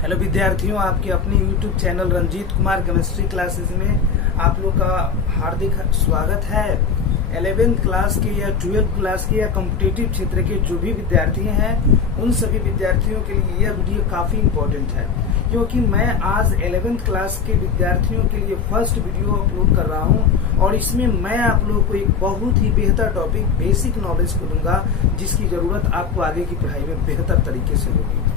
Hello विद्यार्थियों, आपके अपने YouTube channel Ranjeet Kumar chemistry classes में आप लोग का हार्दिक स्वागत है। 11th क्लास के या 12th क्लास के या कॉम्पिटिटिव क्षेत्र के जो भी विद्यार्थी हैं, उन सभी विद्यार्थियों के लिए यह वीडियो काफी इम्पोर्टेंट है, क्योंकि मैं आज 11th क्लास के विद्यार्थियों के लिए फर्स्ट वीडियो अपलोड कर रहा हूं और इसमें मैं आप लोगों को एक बहुत ही बेहतर टॉपिक बेसिक नॉलेज को दूंगा, जिसकी जरूरत आपको आगे की पढ़ाई में बेहतर तरीके से होगी।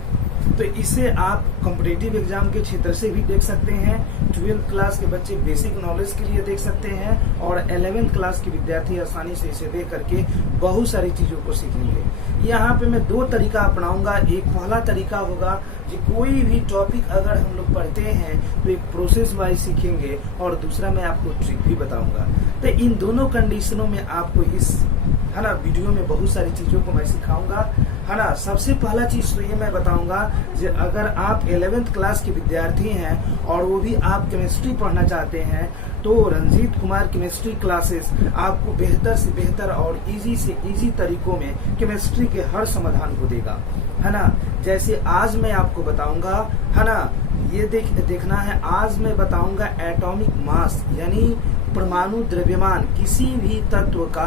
तो इसे आप कॉम्पिटिटिव एग्जाम के क्षेत्र से भी देख सकते हैं, 12th क्लास के बच्चे बेसिक नॉलेज के लिए देख सकते हैं और 11th क्लास के विद्यार्थी आसानी से इसे देख करके बहुत सारी चीजों को सीखेंगे। यहाँ पे मैं दो तरीका अपनाऊंगा। एक पहला तरीका होगा कि कोई भी टॉपिक अगर हम लोग पढ़ते हैं तो एक प्रोसेस वाइज सीखेंगे और दूसरा मैं आपको ट्रिक भी बताऊंगा। तो इन दोनों कंडीशनों में आपको इस वीडियो में बहुत सारी चीजों को मैं सिखाऊंगा, है ना। सबसे पहला चीज तो ये मैं बताऊंगा कि अगर आप 11th क्लास के विद्यार्थी हैं और वो भी आप केमिस्ट्री पढ़ना चाहते हैं, तो रंजीत कुमार केमिस्ट्री क्लासेस आपको बेहतर से बेहतर और इजी से इजी तरीकों में केमिस्ट्री के हर समाधान को देगा, है ना। जैसे आज मैं आपको बताऊंगा, है ना, ये देखना है। आज मैं बताऊंगा एटॉमिक मास यानी परमाणु द्रव्यमान। किसी भी तत्व का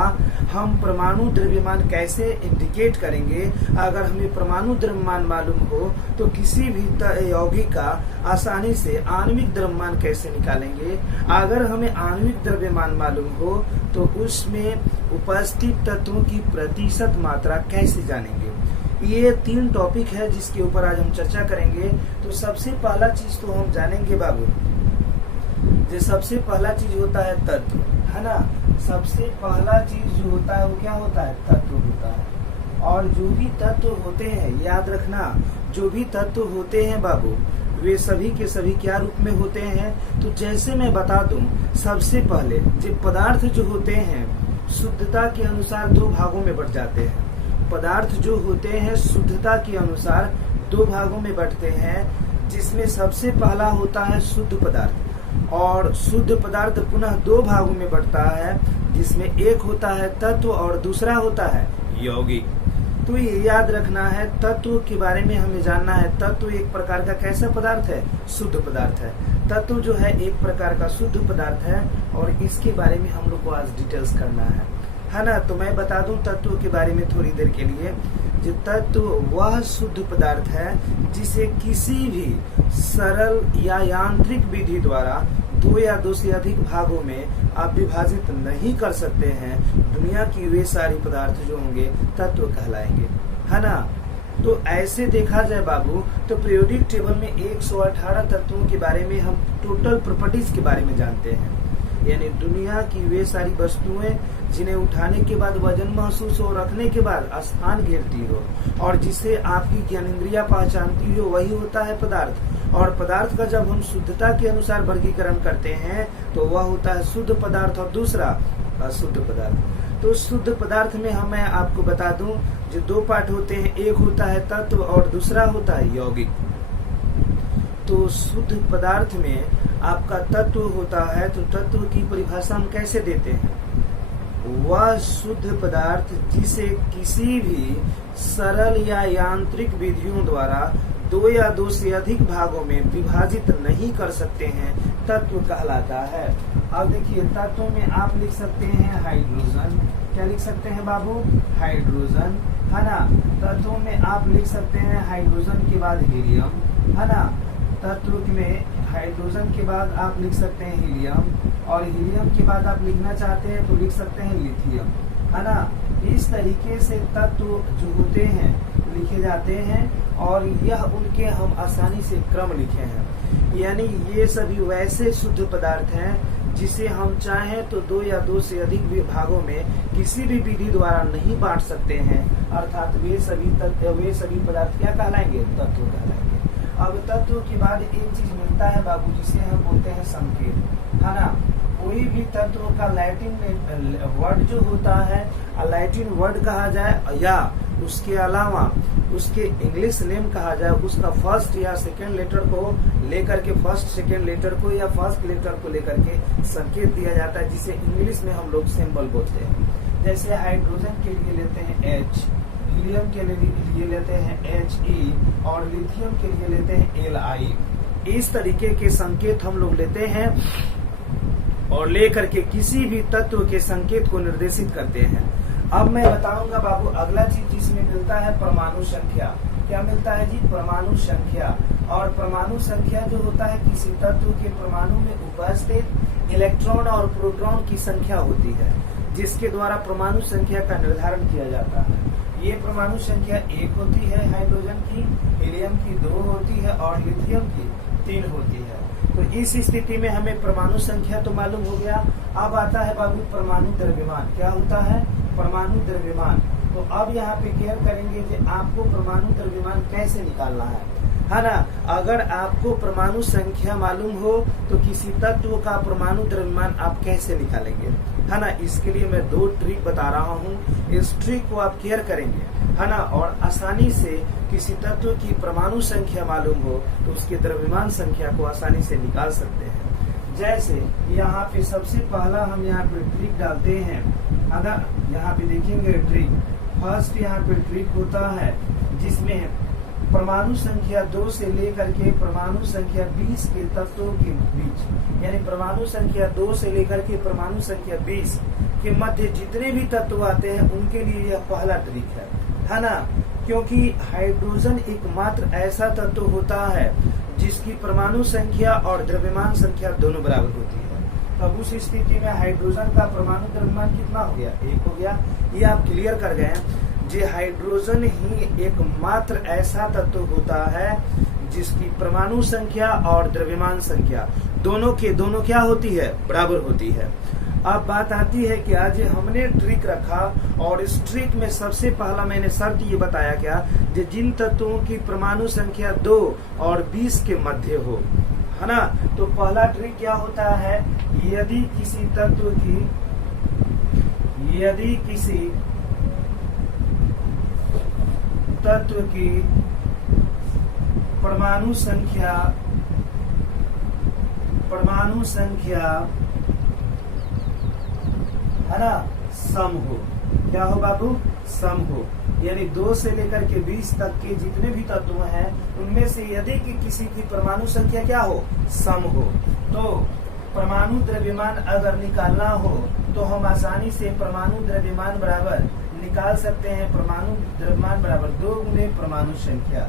हम परमाणु द्रव्यमान कैसे इंडिकेट करेंगे। अगर हमें परमाणु द्रव्यमान मालूम हो तो किसी भी यौगिक का आसानी से आणविक द्रव्यमान कैसे निकालेंगे। अगर हमें आणविक द्रव्यमान मालूम हो तो उसमें उपस्थित तत्वों की प्रतिशत मात्रा कैसे जानेंगे। ये 3 टॉपिक है जिसके ऊपर आज हम चर्चा करेंगे। तो सबसे पहला चीज तो हम जानेंगे बाबू, जो सबसे पहला चीज होता है तत्व, है ना। सबसे पहला चीज जो होता है वो क्या होता है, तत्व होता है। और जो भी तत्व होते हैं, याद रखना, जो भी तत्व होते हैं बाबू, वे सभी के सभी क्या रूप में होते हैं। तो जैसे मैं बता दूं, सबसे पहले जो पदार्थ जो होते हैं शुद्धता के अनुसार 2 भागों में बंट जाते हैं। पदार्थ जो होते हैं शुद्धता के अनुसार 2 भागों में बंटते हैं, जिसमें सबसे पहला होता है शुद्ध पदार्थ। और शुद्ध पदार्थ पुनः 2 भागों में बढ़ता है, जिसमें एक होता है तत्व और दूसरा होता है यौगिक। तो ये याद रखना है, तत्व के बारे में हमें जानना है। तत्व एक प्रकार का कैसा पदार्थ है, शुद्ध पदार्थ है। तत्व जो है एक प्रकार का शुद्ध पदार्थ है और इसके बारे में हम लोग को आज डिटेल्स करना है ना। तो मैं बता दूं तत्व के बारे में थोड़ी देर के लिए। जो तत्व वह शुद्ध पदार्थ है जिसे किसी भी सरल या यांत्रिक विधि द्वारा 2 या 2 से अधिक भागों में आप विभाजित नहीं कर सकते हैं। दुनिया की वे सारी पदार्थ जो होंगे तत्व कहलाएंगे, है ना। तो ऐसे देखा जाए बाबू, तो पीरियोडिक टेबल में 118 तत्वों के बारे में हम टोटल प्रॉपर्टीज के बारे में जानते हैं, यानी दुनिया की वे सारी वस्तुएं जिन्हें उठाने के बाद वजन महसूस हो, रखने के बाद स्थान घेरती हो और जिसे आपकी ज्ञानेंद्रिया पहचानती हो, वही होता है पदार्थ। और पदार्थ का जब हम शुद्धता के अनुसार वर्गीकरण करते हैं तो वह होता है शुद्ध पदार्थ और दूसरा अशुद्ध पदार्थ। तो शुद्ध पदार्थ में मैं आपको बता दूं, जो 2 पार्ट होते हैं, एक होता है तत्व और दूसरा होता है यौगिक। तो शुद्ध पदार्थ में आपका तत्व होता है, तो तत्व की परिभाषा हम कैसे देते हैं, वह शुद्ध पदार्थ जिसे किसी भी सरल या यांत्रिक विधियों द्वारा 2 या 2 से अधिक भागों में विभाजित नहीं कर सकते हैं, तत्व कहलाता है। अब देखिए, तत्वों में आप लिख सकते हैं हाइड्रोजन। क्या लिख सकते हैं बाबू, हाइड्रोजन, है ना। तत्वों में आप लिख सकते हैं हाइड्रोजन के बाद हीलियम, है ना। तत्व में हाइड्रोजन के बाद आप लिख सकते हैं हीलियम और हीलियम के बाद आप लिखना चाहते हैं तो लिख सकते हैं लिथियम, है ना। इस तरीके से तत्व जो होते हैं लिखे जाते हैं और यह उनके हम आसानी से क्रम लिखे हैं। यानी ये सभी वैसे शुद्ध पदार्थ हैं जिसे हम चाहें तो 2 या 2 से अधिक भागों में किसी भी विधि द्वारा नहीं बांट सकते हैं, अर्थात वे सभी पदार्थ क्या कहलाएंगे, तत्व कहलाएंगे। अब तत्व के बाद एक चीज मिलता है बाबू, जिसे हम बोलते हैं संकेत, है ना। कोई भी तत्व का लैटिन वर्ड जो होता है, लैटिन वर्ड कहा जाए या उसके अलावा उसके इंग्लिश नेम कहा जाए, उसका फर्स्ट या सेकेंड लेटर को लेकर के, फर्स्ट सेकेंड लेटर को या फर्स्ट लेटर को लेकर के संकेत दिया जाता है, जिसे इंग्लिश में हम लोग सिंबल बोलते हैं। जैसे हाइड्रोजन के लिए लेते हैं H, हीलियम के लिए लेते हैं He और लिथियम के लिए लेते हैं Li। इस तरीके के संकेत हम लोग लेते हैं और लेकर के किसी भी तत्व के संकेत को निर्देशित करते हैं। अब मैं बताऊंगा बाबू अगला चीज जिसमें मिलता है परमाणु संख्या। क्या मिलता है जी? परमाणु संख्या। और परमाणु संख्या जो होता है किसी तत्व के परमाणु में उपस्थित इलेक्ट्रॉन और प्रोटॉन की संख्या होती है, जिसके द्वारा परमाणु संख्या का निर्धारण किया जाता है। ये परमाणु संख्या 1 होती है हाइड्रोजन की, हीलियम की 2 होती है और लिथियम की 3 होती है। तो इस स्थिति में हमें परमाणु संख्या तो मालूम हो गया। अब आता है बाबू परमाणु द्रव्यमान। क्या होता है? परमाणु द्रव्यमान। तो अब यहाँ पे केयर करेंगे कि आपको परमाणु द्रव्यमान कैसे निकालना है ना। अगर आपको परमाणु संख्या मालूम हो तो किसी तत्व का परमाणु द्रव्यमान आप कैसे निकालेंगे, है ना। इसके लिए मैं 2 ट्रिक बता रहा हूँ। इस ट्रिक को आप केयर करेंगे, है ना, और आसानी से किसी तत्व की परमाणु संख्या मालूम हो तो उसके द्रव्यमान संख्या को आसानी से निकाल सकते हैं। जैसे यहाँ पे सबसे पहला हम यहाँ पे ट्रिक डालते हैं। अगर यहाँ पे देखेंगे ट्रिक, फर्स्ट यहाँ पे ट्रिक होता है जिसमें परमाणु संख्या 2 से लेकर के परमाणु संख्या 20 के तत्वों के बीच, यानी परमाणु संख्या 2 से लेकर के परमाणु संख्या 20 के मध्य जितने भी तत्व आते हैं उनके लिए यह पहला ट्रिक है ना। क्योंकि हाइड्रोजन एकमात्र ऐसा तत्व होता है जिसकी परमाणु संख्या और द्रव्यमान संख्या दोनों बराबर होती है। तब उस स्थिति में हाइड्रोजन का परमाणु द्रव्यमान कितना हो गया? 1 हो गया। ये आप क्लियर कर गए। जे हाइड्रोजन ही एकमात्र ऐसा तत्व होता है जिसकी परमाणु संख्या और द्रव्यमान संख्या दोनों के दोनों क्या होती है? बराबर होती है। अब बात आती है कि आज हमने ट्रिक रखा और इस ट्रिक में सबसे पहला मैंने शर्त ये बताया क्या, जिन तत्वों की परमाणु संख्या 2 और 20 के मध्य हो, है ना। तो पहला ट्रिक क्या होता है, यदि किसी तत्व की परमाणु संख्या है ना सम हो। क्या हो बाबू? सम हो। यानी 2 से लेकर के 20 तक के जितने भी तत्व हैं उनमें से यदि कि किसी की परमाणु संख्या क्या हो? सम हो। तो परमाणु द्रव्यमान अगर निकालना हो तो हम आसानी से परमाणु द्रव्यमान बराबर निकाल सकते हैं। परमाणु द्रव्यमान बराबर 2 गुने परमाणु संख्या,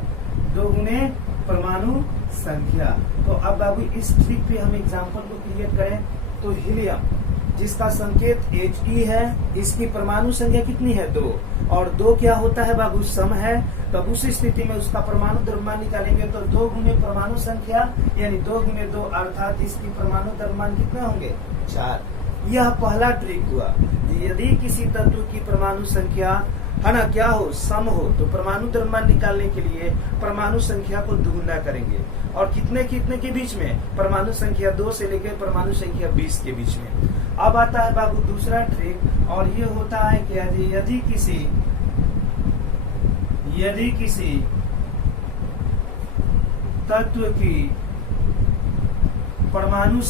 2 गुने परमाणु संख्या। तो अब बाबू इस ट्रिक पे हम एग्जांपल को क्रिएट करें तो हीलियम जिसका संकेत He है, इसकी परमाणु संख्या कितनी है? 2 और 2 क्या होता है बाबू? सम है। तब उस स्थिति में उसका परमाणु द्रव्यमान निकालेंगे तो 2 गुने परमाणु संख्या यानी 2 गुने 2 अर्थात इसकी परमाणु द्रव्यमान कितने होंगे? 4। यह पहला ट्रिक हुआ। यदि किसी तत्व की परमाणु संख्या है ना क्या हो? सम हो, तो परमाणु द्रव्यमान निकालने के लिए परमाणु संख्या को दुगुना करेंगे। और कितने कितने के बीच में? परमाणु संख्या 2 से लेकर परमाणु संख्या 20 के बीच में। अब आता है बाबू दूसरा ट्रिक और ये होता है क्या, यदि किसी तत्व की परमाणु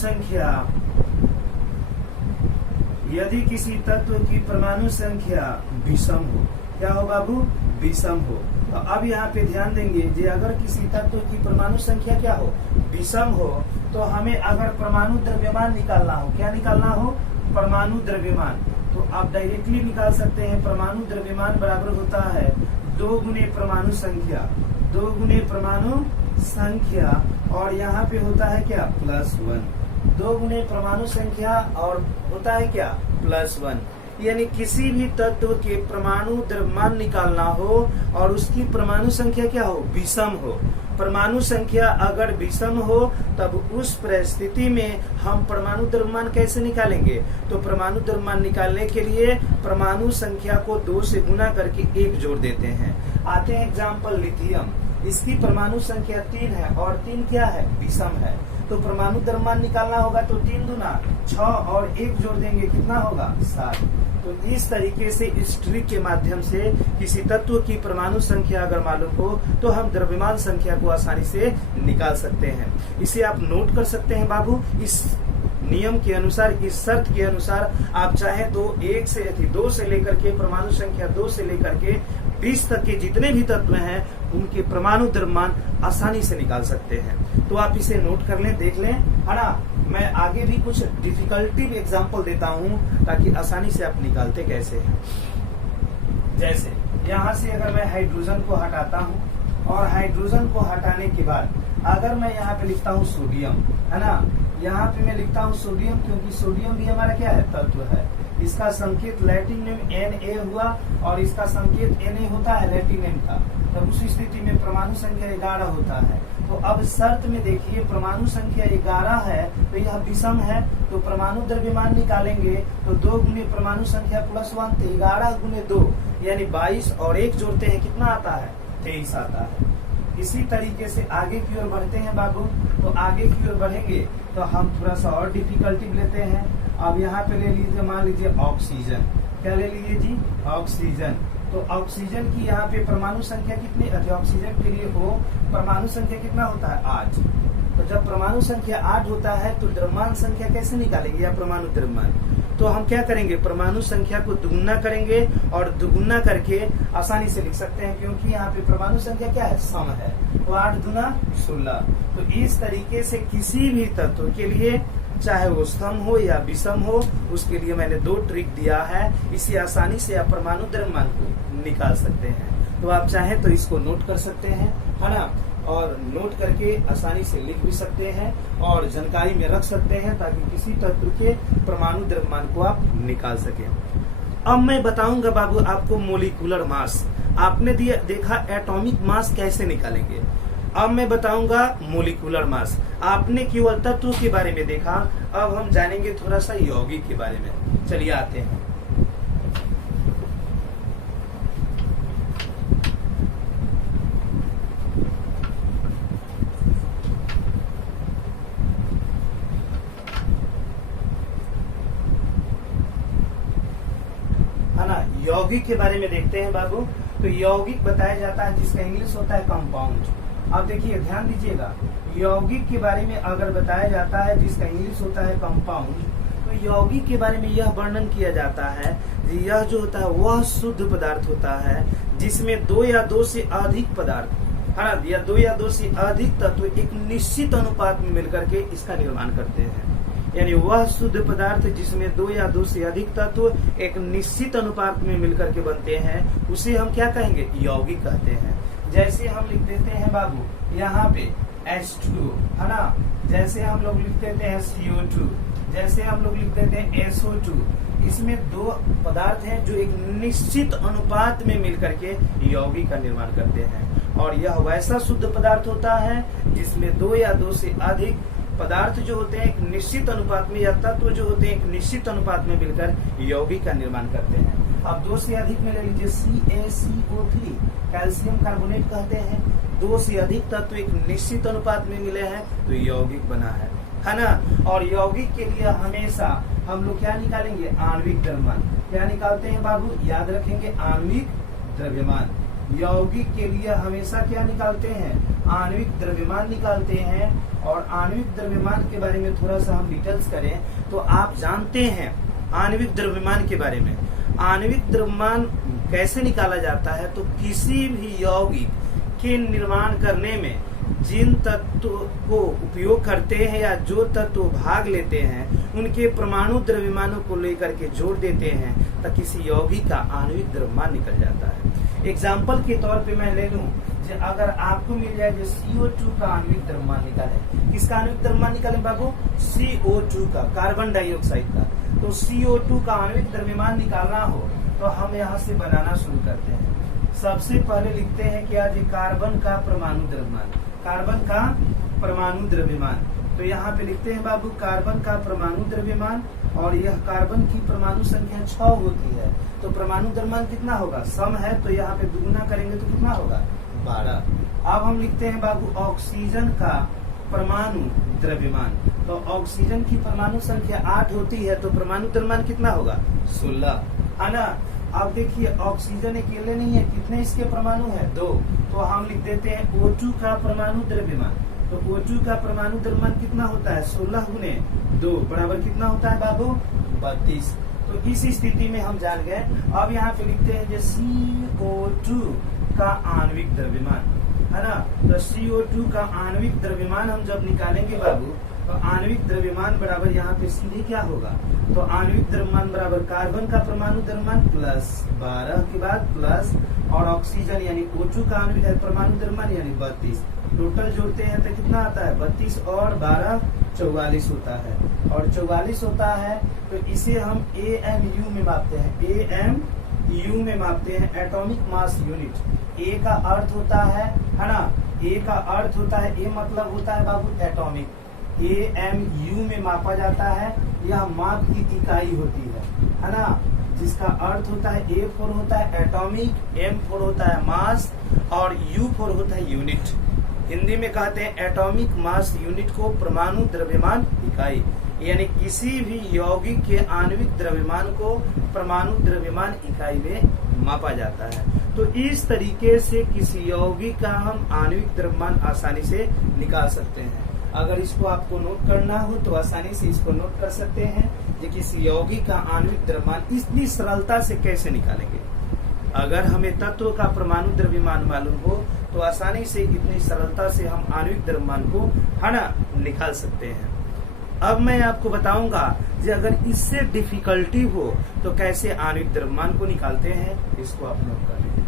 संख्या विषम हो। क्या हो बाबू? विषम हो। तो अब यहाँ पे ध्यान देंगे जे अगर किसी तत्व की परमाणु संख्या क्या हो? विषम हो, तो हमें अगर परमाणु द्रव्यमान निकालना हो, क्या निकालना हो? परमाणु द्रव्यमान। तो आप डायरेक्टली निकाल सकते हैं। परमाणु द्रव्यमान बराबर होता है 2 गुने परमाणु संख्या, 2 गुने परमाणु संख्या और यहाँ पे होता है क्या? +1। 2 गुने परमाणु संख्या और होता है क्या? +1। यानी किसी भी तत्व के परमाणु द्रव्यमान निकालना हो और उसकी परमाणु संख्या क्या हो? विषम हो। परमाणु संख्या अगर विषम हो तब उस परिस्थिति में हम परमाणु द्रव्यमान कैसे निकालेंगे? तो परमाणु द्रव्यमान निकालने के लिए परमाणु संख्या को 2 से गुना करके 1 जोड़ देते हैं। आते हैं एग्जाम्पल लिथियम। इसकी परमाणु संख्या 3 है और 3 क्या है? विषम है। तो परमाणु द्रव्यमान निकालना होगा तो 3 दूना 6 और 1 जोड़ देंगे, कितना होगा? 7। तो इस तरीके से इस ट्रिक के माध्यम से किसी तत्व की परमाणु संख्या अगर मालूम हो तो हम द्रव्यमान संख्या को आसानी से निकाल सकते हैं। इसे आप नोट कर सकते हैं बाबू। इस नियम के अनुसार, इस शर्त के अनुसार आप चाहे तो 2 से लेकर के परमाणु संख्या 2 से लेकर के 20 तक के जितने भी तत्व हैं उनके परमाणु द्रव्यमान आसानी से निकाल सकते हैं। तो आप इसे नोट कर लें, देख लें, है ना। मैं आगे भी कुछ डिफिकल्टी एग्जाम्पल देता हूं ताकि आसानी से आप निकालते कैसे हैं। जैसे यहाँ से अगर मैं हाइड्रोजन को हटाता हूँ और हाइड्रोजन को हटाने के बाद अगर मैं यहाँ पे लिखता हूँ सोडियम, है ना, यहाँ पे मैं लिखता हूँ सोडियम क्योंकि सोडियम भी हमारा क्या है, तत्व है। इसका संकेत लैटिन नेम Na हुआ और इसका संकेत Na होता है लैटिन नेम का, तब उस स्थिति में परमाणु संख्या 11 होता है। तो अब शर्त में देखिए परमाणु संख्या 11 है तो यह विषम है, तो परमाणु द्रव्यमान निकालेंगे तो 2 गुने परमाणु संख्या +1 तो 11 गुने 2 यानी 22 और 1 जोड़ते हैं कितना आता है, 23 आता है। इसी तरीके से आगे की ओर बढ़ते हैं बाबू। तो आगे की ओर बढ़ेंगे तो हम थोड़ा सा और डिफिकल्टी लेते हैं। अब यहाँ पे ले लीजिए, मान लीजिए ऑक्सीजन, क्या ले लीजिए जी, ऑक्सीजन। तो ऑक्सीजन की यहाँ पे परमाणु संख्या कितनी, ऑक्सीजन के लिए हो परमाणु संख्या कितना होता है, 8। तो जब परमाणु संख्या 8 होता है तो द्रव्यमान संख्या कैसे निकालेंगे, या परमाणु द्रव्यमान। तो हम क्या करेंगे, परमाणु संख्या को दुगुना करेंगे और दुगुना करके आसानी से लिख सकते हैं क्योंकि यहाँ पे परमाणु संख्या क्या है, सम है। तो 8 दूना 16। तो इस तरीके से किसी भी तत्व के लिए चाहे वो सम हो या विषम हो, उसके लिए मैंने 2 ट्रिक दिया है। इसे आसानी से आप परमाणु द्रव्यमान को निकाल सकते हैं। तो आप चाहें तो इसको नोट कर सकते हैं, है ना, और नोट करके आसानी से लिख भी सकते हैं और जानकारी में रख सकते हैं ताकि किसी तत्व के परमाणु द्रव्यमान को आप निकाल सकें। अब मैं बताऊंगा बाबू आपको मोलिकुलर मास। आपने देखा एटॉमिक मास कैसे निकालेंगे, अब मैं बताऊंगा मोलिकुलर मास। आपने केवल तत्व के बारे में देखा, अब हम जानेंगे थोड़ा सा यौगिक के बारे में। चलिए आते हैं। है ना, यौगिक के बारे में देखते हैं बाबू। तो यौगिक बताया जाता है जिसका इंग्लिश होता है कंपाउंड। अब देखिए ध्यान दीजिएगा, यौगिक के बारे में अगर बताया जाता है जिसका इंग्लिश होता है कंपाउंड, तो यौगिक के बारे में यह वर्णन किया जाता है यह जो होता है वह शुद्ध पदार्थ होता है जिसमें 2 या 2 से अधिक पदार्थ, है ना, या 2 या 2 से अधिक तत्व एक निश्चित अनुपात में मिलकर के इसका निर्माण करते हैं। यानी वह शुद्ध पदार्थ जिसमें 2 या 2 से अधिक तत्व एक निश्चित अनुपात में मिलकर के बनते हैं उसे हम क्या कहेंगे, यौगिक कहते हैं। जैसे हम लिख देते हैं बाबू यहाँ पे H2, है ना, जैसे हम लोग लिख देते हैं CO2, जैसे हम लोग लिख देते हैं SO2। इसमें 2 पदार्थ हैं जो एक निश्चित अनुपात में मिलकर के यौगिक का निर्माण करते हैं और यह वैसा शुद्ध पदार्थ होता है जिसमें 2 या 2 से अधिक पदार्थ जो होते हैं एक निश्चित अनुपात में, या तत्व जो होते हैं एक निश्चित अनुपात में मिलकर यौगिक का निर्माण करते हैं। अब 2 से अधिक में ले लीजिए CaCO3, कैल्शियम कार्बोनेट कहते हैं। 2 से अधिक तत्व एक निश्चित अनुपात में मिले हैं तो यौगिक बना है ना। और यौगिक के लिए हमेशा हम लोग क्या निकालेंगे, आणविक द्रव्यमान। क्या निकालते हैं बाबू, याद रखेंगे, आणविक द्रव्यमान। यौगिक के लिए हमेशा क्या निकालते हैं, आणविक द्रव्यमान निकालते हैं। और आणविक द्रव्यमान के बारे में थोड़ा सा हम डिटेल्स करें तो आप जानते हैं आणविक द्रव्यमान के बारे में। आणविक द्रव्यमान कैसे निकाला जाता है, तो किसी भी यौगिक के निर्माण करने में जिन तत्व को उपयोग करते हैं या जो तत्व भाग लेते हैं उनके परमाणु द्रव्यमानों को लेकर के जोड़ देते हैं तो किसी यौगिक का आणविक द्रव्यमान निकल जाता है। एग्जाम्पल के तौर पे मैं ले लूं, अगर आपको मिल जाए जो CO2 का आणविक द्रव्यमान निकाले, किसका आणविक द्रव्यमान निकाले बाबू, CO2 का, कार्बन डाइऑक्साइड का। तो CO2 का आणविक द्रव्यमान निकालना हो तो हम यहाँ से बनाना शुरू करते हैं। सबसे पहले लिखते हैं क्या जी, कार्बन का परमाणु द्रव्यमान, कार्बन का परमाणु द्रव्यमान। तो यहाँ पे लिखते हैं बाबू कार्बन का परमाणु द्रव्यमान और यह कार्बन की परमाणु संख्या 6 होती है तो परमाणु द्रव्यमान कितना होगा, सम है तो यहाँ पे दुगुना करेंगे तो कितना होगा, 12। अब हम लिखते हैं बाबू ऑक्सीजन का परमाणु द्रव्यमान। तो ऑक्सीजन की परमाणु संख्या 8 होती है तो परमाणु द्रव्यमान कितना होगा, 16, है ना। अब देखिए ऑक्सीजन अकेले नहीं है, कितने इसके परमाणु है, 2। तो हम लिख देते हैं O2 का परमाणु द्रव्यमान। तो O2 का परमाणु द्रव्यमान कितना होता है, 16 गुने 2 बराबर कितना होता है बाबू, 32। तो तो इस स्थिति में हम जान गए। अब यहाँ पे लिखते हैं जो CO2 का आणविक द्रव्यमान है ना, तो CO2 का आणविक द्रव्यमान हम जब निकालेंगे बाबू, तो आणविक द्रव्यमान बराबर यहाँ पे सीधे क्या होगा, तो आणविक द्रव्यमान बराबर कार्बन का परमाणु द्रव्यमान प्लस 12 के बाद प्लस और ऑक्सीजन यानी O2 का आणविक परमाणु द्रव्यमान यानी 32, टोटल जोड़ते हैं तो कितना आता है 32 और 12 44 होता है, और 44 होता है। तो इसे हम AMU में मापते हैं, AMU में मापते हैं, एटॉमिक मास यूनिट। ए का अर्थ होता है ना, ए का अर्थ होता है, ए मतलब होता है बाबू एटॉमिक, AMU में मापा जाता है, यह माप की इकाई होती है ना, जिसका अर्थ होता है A4 होता है एटॉमिक, M4 होता है मास और U4 होता है यूनिट। हिंदी में कहते हैं एटॉमिक मास यूनिट को परमाणु द्रव्यमान इकाई, यानी किसी भी यौगिक के आणविक द्रव्यमान को परमाणु द्रव्यमान इकाई में मापा जाता है। तो इस तरीके से किसी यौगिक का हम आणविक द्रव्यमान आसानी से निकाल सकते हैं। अगर इसको आपको नोट करना हो तो आसानी से इसको नोट कर सकते हैं कि किसी यौगिक का आणविक द्रव्यमान इतनी सरलता से कैसे निकालेंगे। अगर हमें तत्व का परमाणु द्रव्यमान मालूम हो तो आसानी से इतनी सरलता से हम आणविक द्रव्यमान को है ना निकाल सकते हैं। अब मैं आपको बताऊंगा कि अगर इससे डिफिकल्टी हो तो कैसे आणविक द्रव्यमान को निकालते हैं, इसको आप नोट कर लीजिए।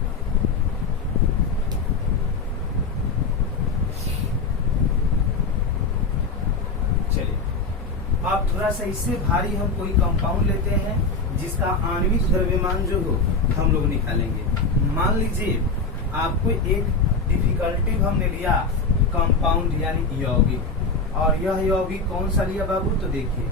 चलिए अब थोड़ा सा इससे भारी हम कोई कंपाउंड लेते हैं जिसका आणविक द्रव्यमान जो हो हम लोग निकालेंगे। मान लीजिए आपको एक डिफिकल्टी हमने लिया कंपाउंड यानी यौगिक, और यह यौगिक कौन सा लिया बाबू, तो देखिए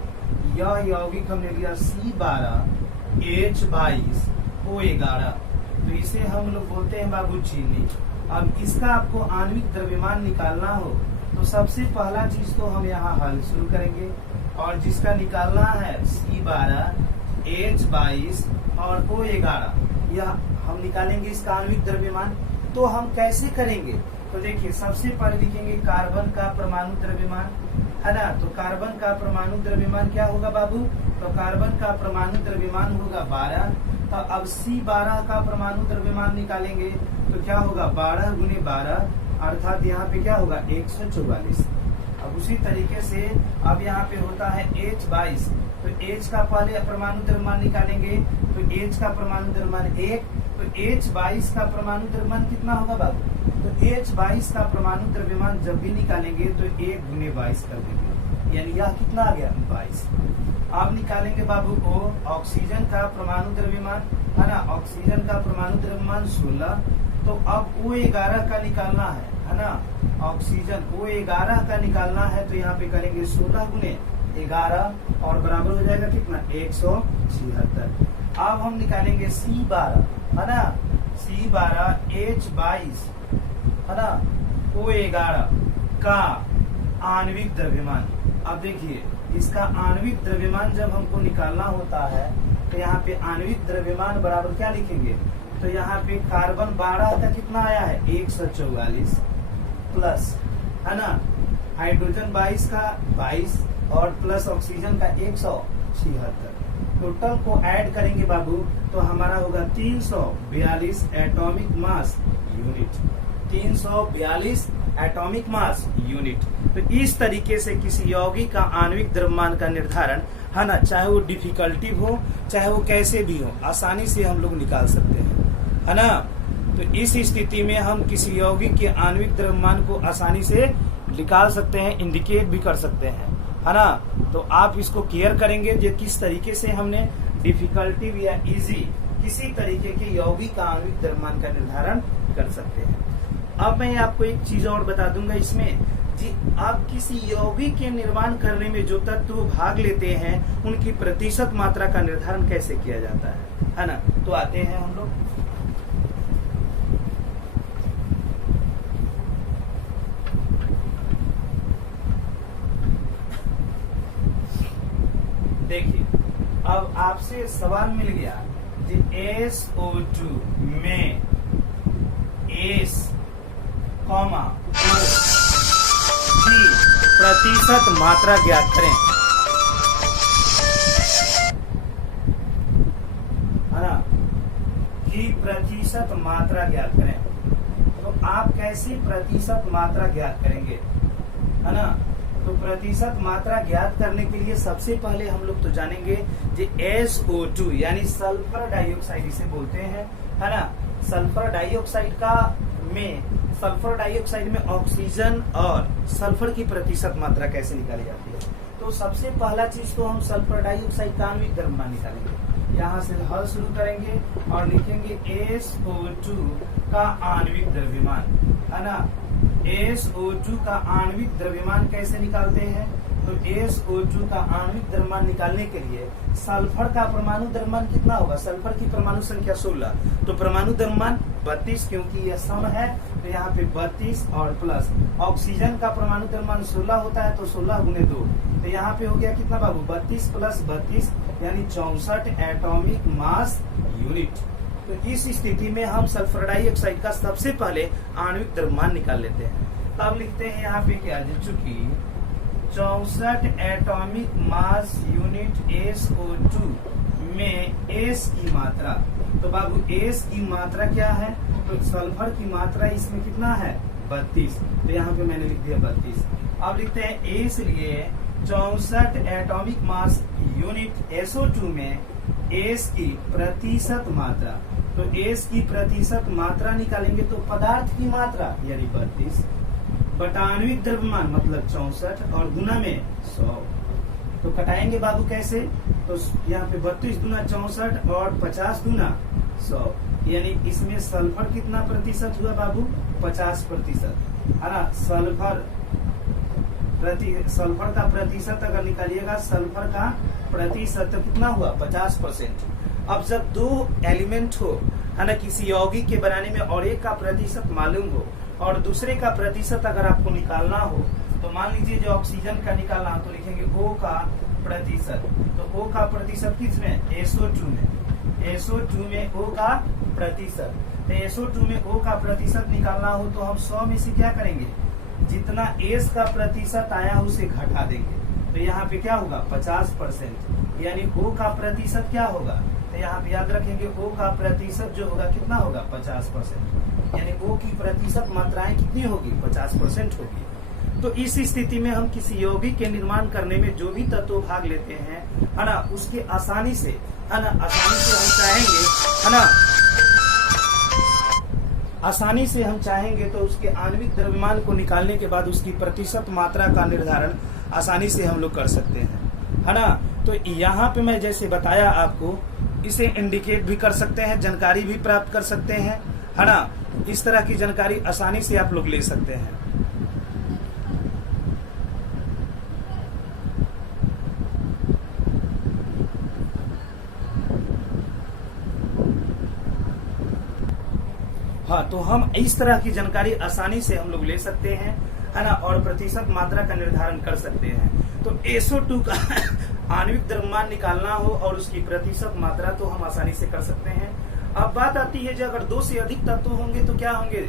यह यौगिक हमने लिया C12H22O11, तो इसे हम लोग बोलते हैं बाबू चीनी। अब इसका आपको आणविक द्रव्यमान निकालना हो तो सबसे पहला चीज तो हम यहाँ हल शुरू करेंगे, और जिसका निकालना है C12H22 और O11, यह हम निकालेंगे इसका आणविक द्रव्यमान। तो हम कैसे करेंगे, तो देखिए सबसे पहले लिखेंगे कार्बन का परमाणु द्रव्यमान है ना, तो कार्बन का परमाणु द्रव्यमान क्या होगा बाबू, तो कार्बन का परमाणु द्रव्यमान होगा 12। तो अब C12 का परमाणु द्रव्यमान निकालेंगे तो क्या होगा 12 गुने 12 अर्थात यहाँ पे क्या होगा 144। अब उसी तरीके से अब यहाँ पे होता है H22, तो H का पहले परमाणु द्रव्यमान निकालेंगे तो H का परमाणु द्रव्यमान 1, तो H22 का परमाणु द्रव्यमान कितना होगा बाबू, तो H22 का परमाणु द्रव्यमान जब भी निकालेंगे तो 1 गुने 22 कर देंगे, यानी यह कितना आ गया 22। अब निकालेंगे बाबू O, ऑक्सीजन का परमाणु द्रव्यमान है ना, ऑक्सीजन का परमाणु द्रव्यमान 16, तो अब O11 का निकालना है ना, ऑक्सीजन O11 का निकालना है तो यहाँ पे करेंगे 16 गुने 11 और बराबर हो जाएगा कितना 176। अब हम निकालेंगे C12 है ना, C12H22 है ना, O11 का आणविक द्रव्यमान। अब देखिए इसका आणविक द्रव्यमान जब हमको निकालना होता है तो यहाँ पे आणविक द्रव्यमान बराबर क्या लिखेंगे, तो यहाँ पे कार्बन 12 का कितना आया है 144 प्लस है ना, हाइड्रोजन 22 का 22 और प्लस ऑक्सीजन का 176, टोटल को ऐड करेंगे बाबू तो हमारा होगा 342 atomic mass unit, 342 atomic mass unit. तो इस तरीके से किसी यौगिक का आणविक द्रव्यमान का निर्धारण है ना, चाहे वो डिफिकल्टी हो चाहे वो कैसे भी हो, आसानी से हम लोग निकाल सकते हैं है ना। तो इस स्थिति में हम किसी यौगिक के आणविक द्रव्यमान को आसानी से निकाल सकते हैं, इंडिकेट भी कर सकते हैं है ना। तो आप इसको केयर करेंगे जो किस तरीके से हमने डिफिकल्टी या इजी किसी तरीके के यौगिक का आणविक द्रव्यमान का निर्धारण कर सकते हैं। अब मैं आपको एक चीज और बता दूंगा इसमें जी, आप किसी यौगिक के निर्माण करने में जो तत्व भाग लेते हैं उनकी प्रतिशत मात्रा का निर्धारण कैसे किया जाता है ना। तो आते हैं हम लोग, देखिए अब आपसे सवाल मिल गया कि SO2 में S, की प्रतिशत मात्रा ज्ञात करें। प्रतिशत मात्रा ज्ञात करें। तो आप कैसे प्रतिशत मात्रा ज्ञात करेंगे, है ना। तो प्रतिशत मात्रा ज्ञात करने के लिए सबसे पहले हम लोग तो जानेंगे जो SO2 यानी सल्फर डाइऑक्साइड इसे बोलते हैं, है ना। सल्फर डाइऑक्साइड में ऑक्सीजन और सल्फर की प्रतिशत मात्रा कैसे निकाली जाती है। तो सबसे पहला चीज तो हम सल्फर डाइऑक्साइड का आणविक द्रव्यमान निकालेंगे। यहाँ से हल शुरू करेंगे और लिखेंगे SO2 का आणविक द्रव्यमान, है ना। SO2 का आणविक द्रव्यमान कैसे निकालते हैं। तो SO2 का आणविक द्रव्यमान निकालने के लिए सल्फर का परमाणु द्रव्यमान कितना होगा। सल्फर की परमाणु संख्या 16, तो परमाणु द्रव्यमान 32, क्योंकि यह सम है तो यहाँ पे 32 और प्लस ऑक्सीजन का परमाणु द्रव्यमान 16 होता है, तो 16 गुने 2, तो यहाँ पे हो गया कितना बाबू 32 प्लस 32 यानी 64 एटॉमिक मास यूनिट। तो इस स्थिति में हम सल्फर डाइऑक्साइड का सबसे पहले आणविक द्रव्यमान निकाल लेते हैं। तब लिखते हैं यहाँ पे क्या, चूंकि 64 एटॉमिक मास यूनिट SO2 में S की मात्रा, तो बाबू S की मात्रा क्या है। तो सल्फर की मात्रा इसमें कितना है 32, तो यहाँ पे मैंने लिख दिया 32। अब लिखते हैं इसलिए 64 एटॉमिक मास यूनिट SO2 में S की प्रतिशत मात्रा, तो S की प्रतिशत मात्रा निकालेंगे तो पदार्थ की मात्रा यानी 32 बटा आणविक द्रव्यमान मतलब 64 और गुना में 100। तो घटाएंगे बाबू कैसे, तो यहाँ पे 32 गुना 64 और 50 गुना 100, यानी इसमें सल्फर कितना प्रतिशत हुआ बाबू 50%, है ना। सल्फर का प्रतिशत अगर निकालिएगा, सल्फर का प्रतिशत कितना हुआ 50%। अब जब दो एलिमेंट हो, है ना, किसी यौगिक के बनाने में और एक का प्रतिशत मालूम हो और दूसरे का प्रतिशत अगर आपको निकालना हो, तो मान लीजिए जो ऑक्सीजन का निकालना हो तो लिखेंगे O का प्रतिशत, तो O का प्रतिशत किसमें SO2 में, SO2 में O का प्रतिशत, तो SO2 में O का प्रतिशत निकालना हो तो हम 100 में से क्या करेंगे, जितना S का प्रतिशत आया उसे घटा देंगे, तो यहाँ पे क्या होगा 50%, यानी O का प्रतिशत क्या होगा, तो यहाँ पे याद रखेंगे O का प्रतिशत जो होगा कितना होगा 50%, यानी O की प्रतिशत मात्राएं कितनी होगी 50% होगी। तो इस स्थिति में हम किसी यौगिक के निर्माण करने में जो भी तत्व भाग लेते हैं, है ना, उसके आसानी से, है ना, आसानी से हम चाहेंगे, है ना, आसानी से हम चाहेंगे तो उसके आणविक द्रव्यमान को निकालने के बाद उसकी प्रतिशत मात्रा का निर्धारण आसानी से हम लोग कर सकते हैं, है ना। तो यहाँ पे मैं जैसे बताया आपको, इसे इंडिकेट भी कर सकते हैं, जानकारी भी प्राप्त कर सकते हैं, है ना। इस तरह की जानकारी आसानी से आप लोग ले सकते हैं। हाँ, तो हम इस तरह की जानकारी आसानी से हम लोग ले सकते हैं, है ना, और प्रतिशत मात्रा का निर्धारण कर सकते हैं। तो SO2 का आणविक द्रव्यमान निकालना हो और उसकी प्रतिशत मात्रा तो हम आसानी से कर सकते हैं। अब बात आती है, जब अगर 2 से अधिक तत्व होंगे तो क्या होंगे,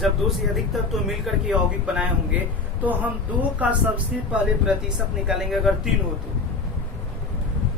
जब 2 से अधिक तत्व मिलकर के यौगिक बनाए होंगे तो हम 2 का सबसे पहले प्रतिशत निकालेंगे, अगर 3 हो तो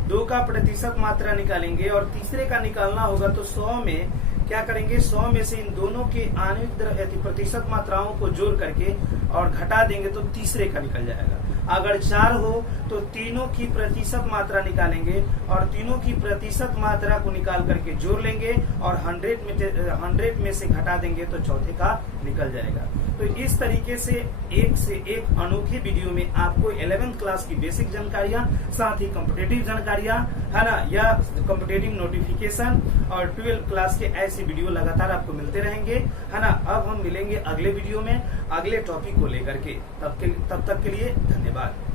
2 का प्रतिशत मात्रा निकालेंगे, और तीसरे का निकालना होगा तो 100 में क्या करेंगे, 100 में से इन दोनों के आणविक प्रतिशत मात्राओं को जोड़ करके और घटा देंगे तो तीसरे का निकल जाएगा। अगर 4 हो तो तीनों की प्रतिशत मात्रा निकालेंगे और तीनों की प्रतिशत मात्रा को निकाल करके जोड़ लेंगे और 100 में से घटा देंगे तो चौथे का निकल जाएगा। तो इस तरीके से एक अनोखे वीडियो में आपको 11th क्लास की बेसिक जानकारियां, साथ ही कॉम्पिटिटिव जानकारियां, है ना, या कॉम्पिटिटिव नोटिफिकेशन और 12th क्लास के ऐसे वीडियो लगातार आपको मिलते रहेंगे, है ना। अब हम मिलेंगे अगले वीडियो में अगले टॉपिक को लेकर के, तब तक के लिए धन्यवाद।